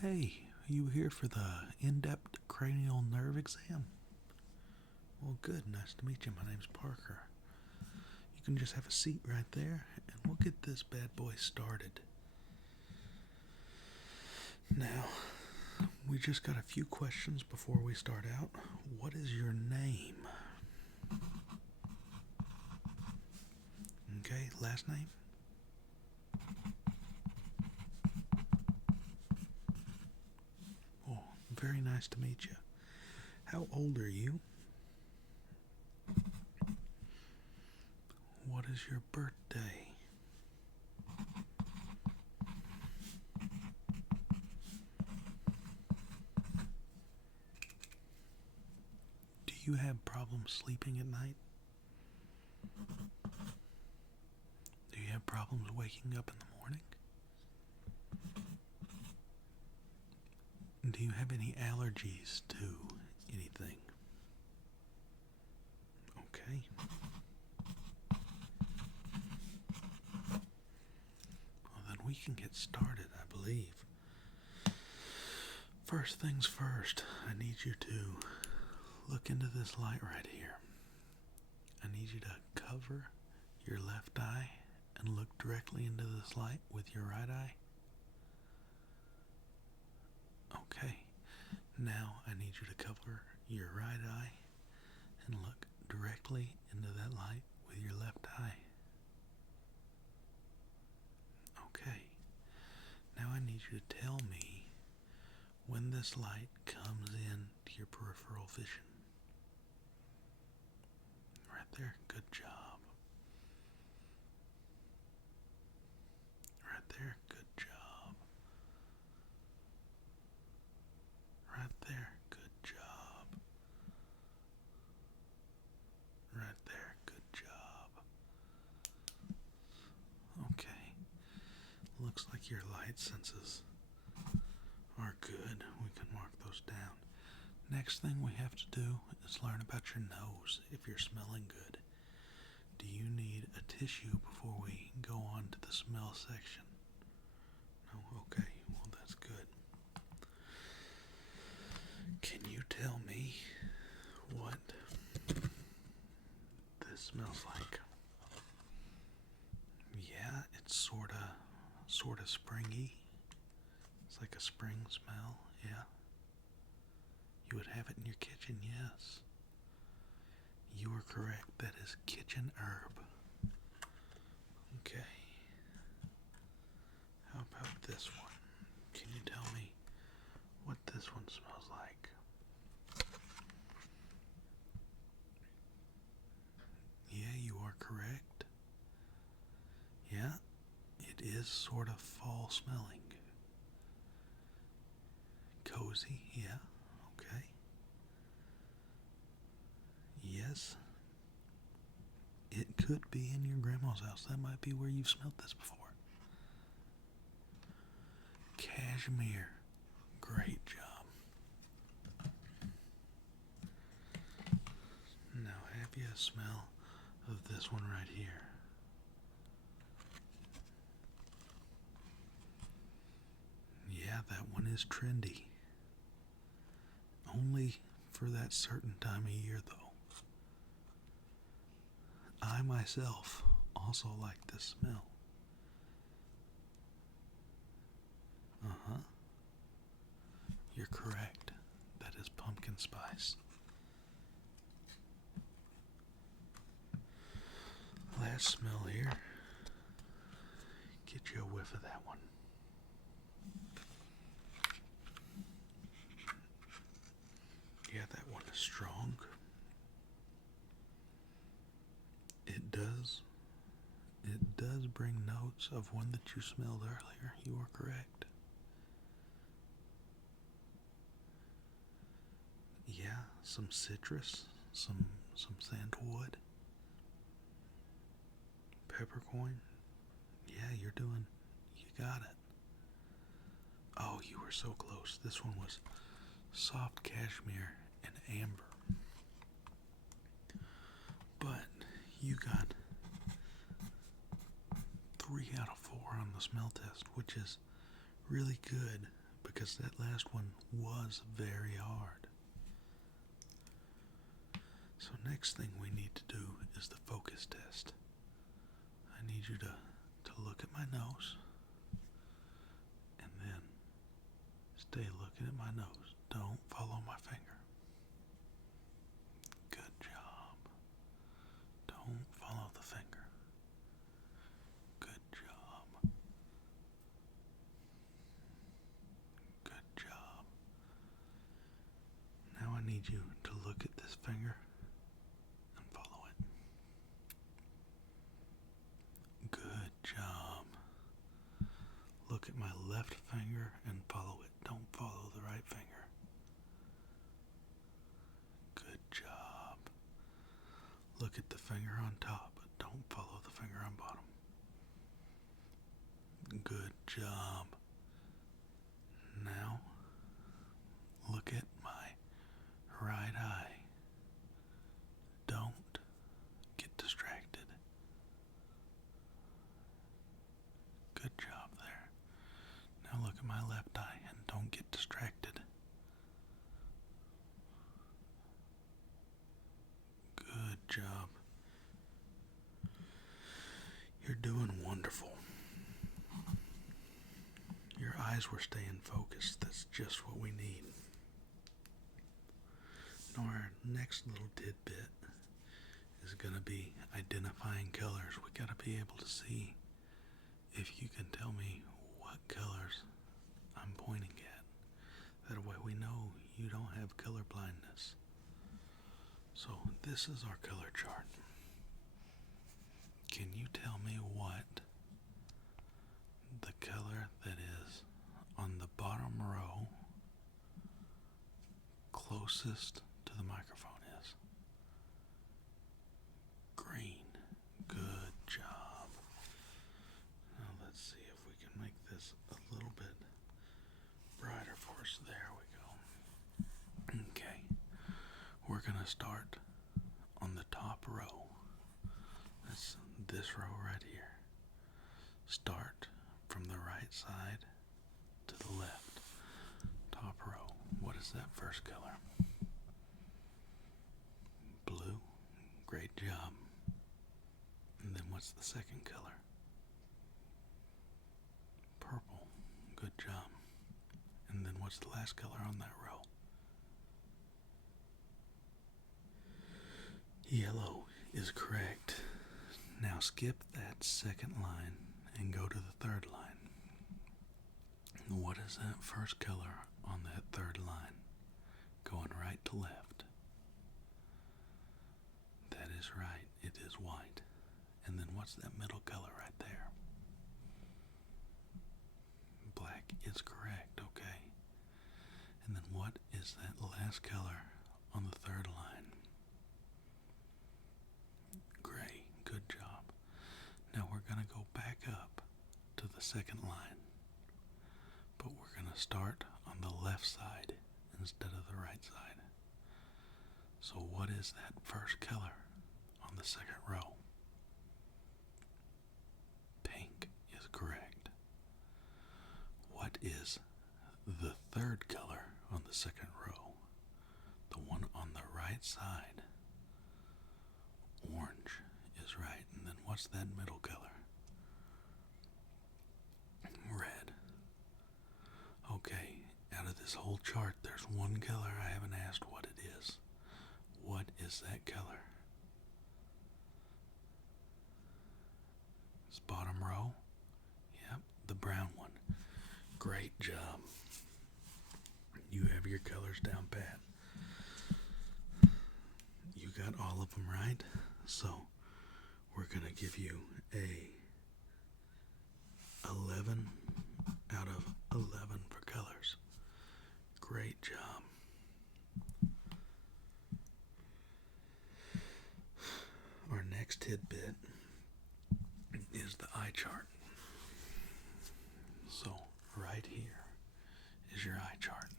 Hey, are you here for the in-depth cranial nerve exam? Well, good. Nice to meet you. My name's Parker. You can just have a seat right there, and we'll get this bad boy started. Now, we just got a few questions before we start out. What is your name? Okay, last name? Oh, very nice to meet you. How old are you? What is your birthday? Do you have problems sleeping at night? Do you have problems waking up in the morning? Do you have any allergies to anything? Okay. Well, then we can get started, I believe. First things first, I need you to look into this light right here. I need you to cover your left eye and look directly into this light with your right eye. Okay. Now I need you to cover your right eye and look directly into that light with your left eye. Okay. Now I need you to tell me when this light comes in to your peripheral vision. Right there. Good job. Right there. Good job. Right there. Good job. Right there. Good job. Okay. Looks like your light senses are good. We can mark those down. Next thing we have to do is learn about your nose if you're smelling good. Do you need a tissue before we go on to the smell section? No? Okay, well, that's good. Can you tell me what this smells like? Yeah, it's sorta springy. It's like a spring smell, yeah. You would have it in your kitchen, yes. You are correct. That is kitchen herb. Okay. How about this one? Can you tell me what this one smells like? Yeah, you are correct. Yeah, it is sort of fall smelling. Cozy, yeah, okay. Yes, it could be in your grandma's house. That might be where you've smelled this before. Cashmere, great job. Now have you a smell of this one right here? Yeah, that one is trendy. Only for that certain time of year, though. I myself also like this smell. Uh-huh. You're correct. That is pumpkin spice. Last smell here. Get you a whiff of that one. Yeah, that one is strong. It does bring notes of one that you smelled earlier. You are correct. Yeah, some citrus, some sandalwood, peppercorn. Yeah, you got it. Oh, you were so close. This one was soft cashmere and amber. But you got 3 out of 4 on the smell test, which is really good because that last one was very hard. So next thing we need to do is the focus test. I need you to look at my nose and then stay looking at my nose. Don't follow my finger. Good job. Don't follow the finger. Good job. Good job. Now I need you to look at this finger and follow it. Good job. Look at my left finger and follow it. Don't follow the right finger. Good job. Look at the finger on top, but don't follow the finger on bottom. Good job. Now, look at my right eye. Don't get distracted. Good job there. Now look at my left eye and don't get distracted. Good job. You're doing wonderful. Your eyes were staying focused. That's just what we need. Now our next little tidbit is going to be identifying colors. We got to be able to see if you can tell me what colors I'm pointing at. That way we know you don't have color blindness. So this is our color chart. Can you tell me what the color that is on the bottom row closest to the microphone is? Green. Good job. Now let's see if we can make this a little bit brighter for us. There we go. Okay. We're going to start on the top row. That's this row right here. Start from the right side to the left. Top row. What is that first color? Blue. Great job. And then what's the second color? Purple. Good job. And then what's the last color on that row? Yellow is correct. Now skip that second line and go to the third line. What is that first color on that third line? Going right to left. That is right. It is white. And then what's that middle color right there? Black is correct, okay. And then what is that last color on the third line? Gray. Good job. Now we're going to go back up to the second line. But we're going to start on the left side instead of the right side. So what is that first color on the second row? Pink is correct. What is the third color on the second row? The one on the right side. Orange is right. And then what's that middle color? Red. Okay, out of this whole chart, there's one color I haven't asked what it is. What is that color? It's bottom row. Yep, the brown one. Great job. You have your colors down pat. You got all of them right. So we're going to give you a 11 out of 11 for colors. Great job. Our next tidbit is the eye chart. So right here is your eye chart.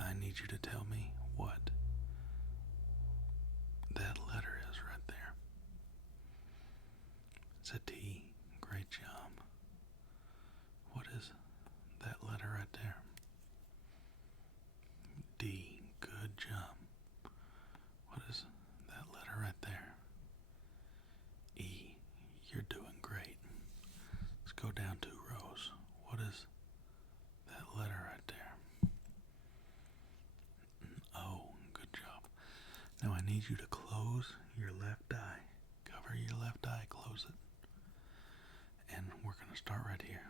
I need you to tell me what that letter is right there. It's a T. Great job. What is that letter right there? you to close your left eye. Cover your left eye, close it. And we're going to start right here.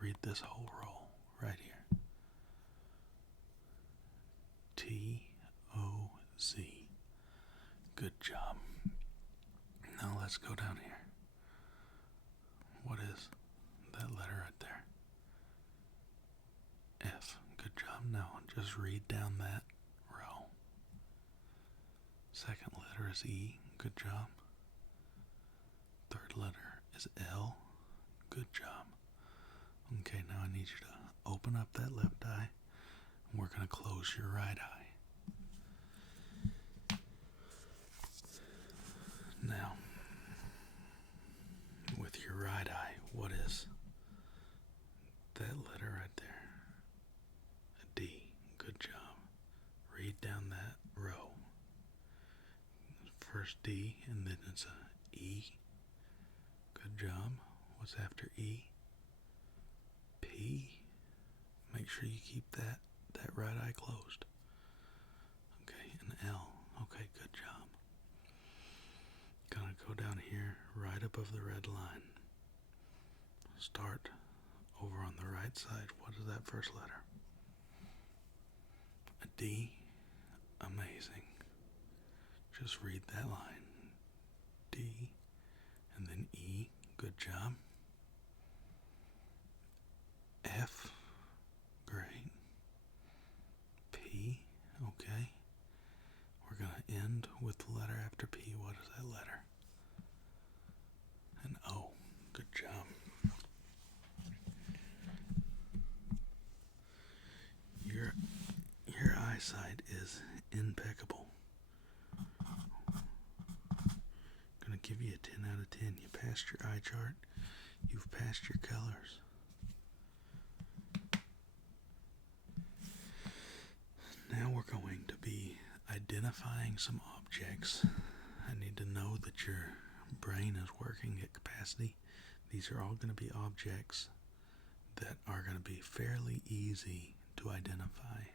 Read this whole roll right here. T-O-Z. Good job. Now let's go down here. What is that letter right there? F. Good job. Now just read down that row. Second letter is E. Good job. Third letter is L. Good job. Okay, now I need you to open up that left eye, and we're going to close your right eye. Now, with your right eye, what is that letter right there? A D. Good job. Read down that row. First D, and then it's a E. Good job. What's after E? P. Make sure you keep that right eye closed. Okay, and L. Okay, good job. Gonna go down here right above the red line. Start over on the right side. What is that first letter? A D. Amazing. Just read that line. D, and then E. Good job. F. Great. P. Okay. We're going to end with the letter after P. What is that letter? An O. Good job. Your eyesight is impeccable. Gonna give you a 10 out of 10. You passed your eye chart. You've passed your colors. Now we're going to be identifying some objects. I need to know that your brain is working at capacity. These are all going to be objects that are going to be fairly easy to identify.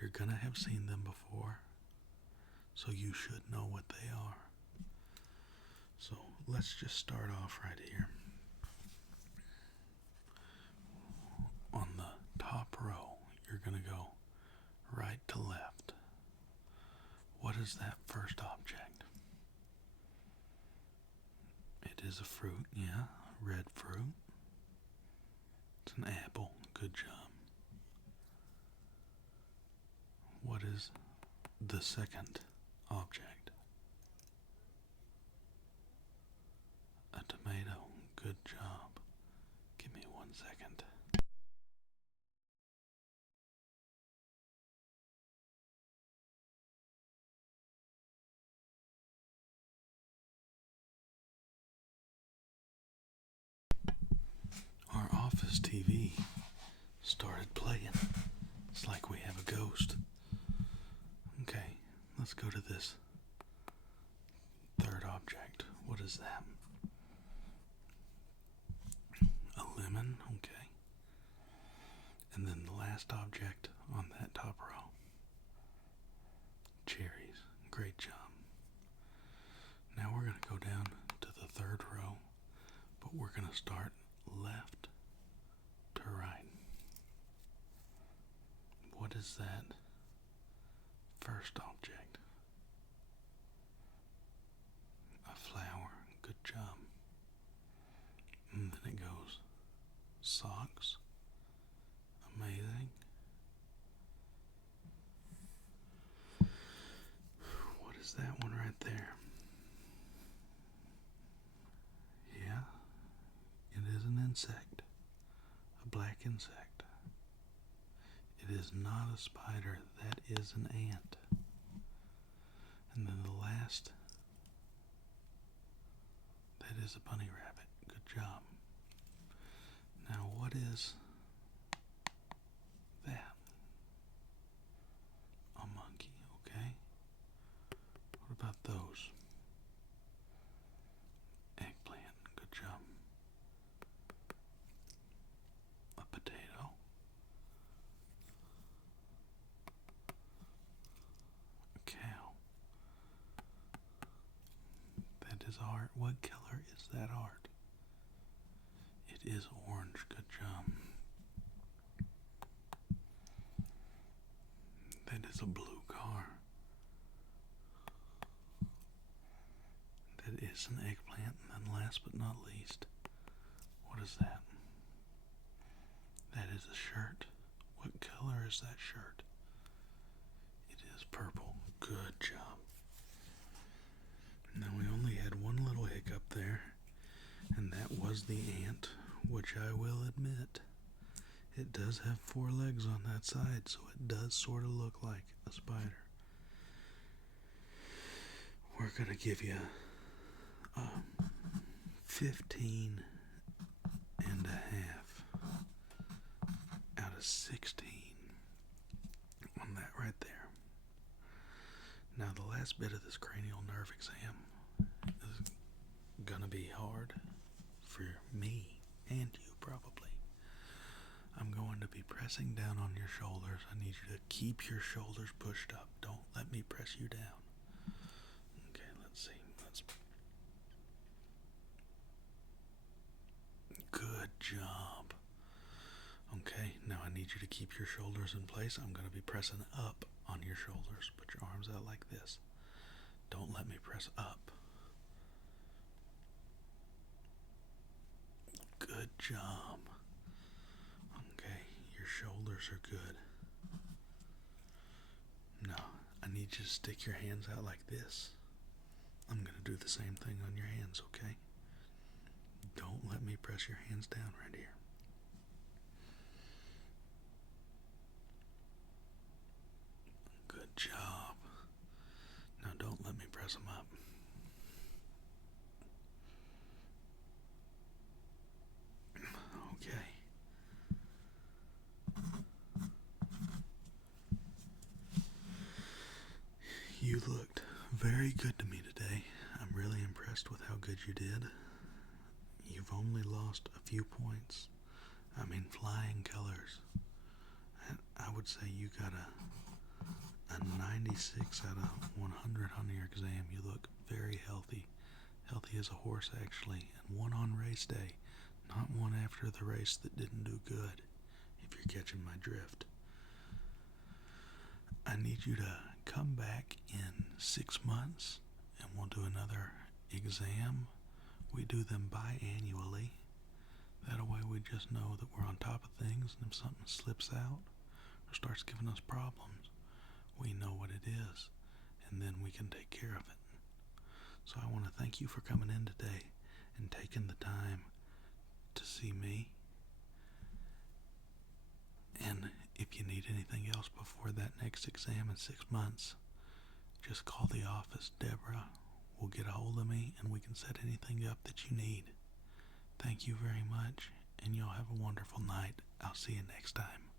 You're going to have seen them before, so you should know what they are. So let's just start off right here. On the top row, you're going to go right to left. What is that first object? It is a fruit, yeah, red fruit. It's an apple. Good job. What is the second object? A tomato. Good job. Give me 1 second. Our office TV started playing. It's like we have a ghost. Okay, let's go to this third object. What is that? A lemon, okay. And then the last object on that top row. Cherries. Great job. Now we're going to go down to the third row, but we're going to start left to right. What is that first object? A flower. Good job. And then it goes socks. Amazing. What is that one right there? Yeah, it is an insect. A black insect. It is not a spider. That is an ant. And then the last, that is a bunny rabbit. Good job. Now what is that? A monkey, okay. What about those? Eggplant, good job. A potato. A cow. What color is that art? It is orange. Good job. That is a blue car. That is an eggplant. And then last but not least, what is that? That is a shirt. What color is that shirt? It is purple. Good job. Now we only had one little hiccup there, and that was the ant, which I will admit, it does have 4 legs on that side, so it does sort of look like a spider. We're going to give you 15 and a half out of 16 on that right there. Now the last bit of this cranial nerve exam is gonna be hard for me and you probably. I'm going to be pressing down on your shoulders. I need you to keep your shoulders pushed up. Don't let me press you down. Okay, let's see. Good job. Okay, now I need you to keep your shoulders in place. I'm going to be pressing up on your shoulders. Put your arms out like this. Don't let me press up. Good job. Okay, your shoulders are good. Now, I need you to stick your hands out like this. I'm going to do the same thing on your hands, okay? Don't let me press your hands down right here. Good job. Now don't let me press them up. Okay. You looked very good to me today. I'm really impressed with how good you did. You've only lost a few points. I mean, flying colors. I would say you got a 96 out of 100 on your exam. You look very healthy. Healthy as a horse, actually. And one on race day. Not one after the race that didn't do good, if you're catching my drift. I need you to come back in 6 months and we'll do another exam. We do them biannually. That way we just know that we're on top of things, and if something slips out or starts giving us problems, we know what it is, and then we can take care of it. So I want to thank you for coming in today and taking the time to see me. And if you need anything else before that next exam in 6 months, just call the office. Deborah will get a hold of me and we can set anything up that you need. Thank you very much, and y'all have a wonderful night. I'll see you next time.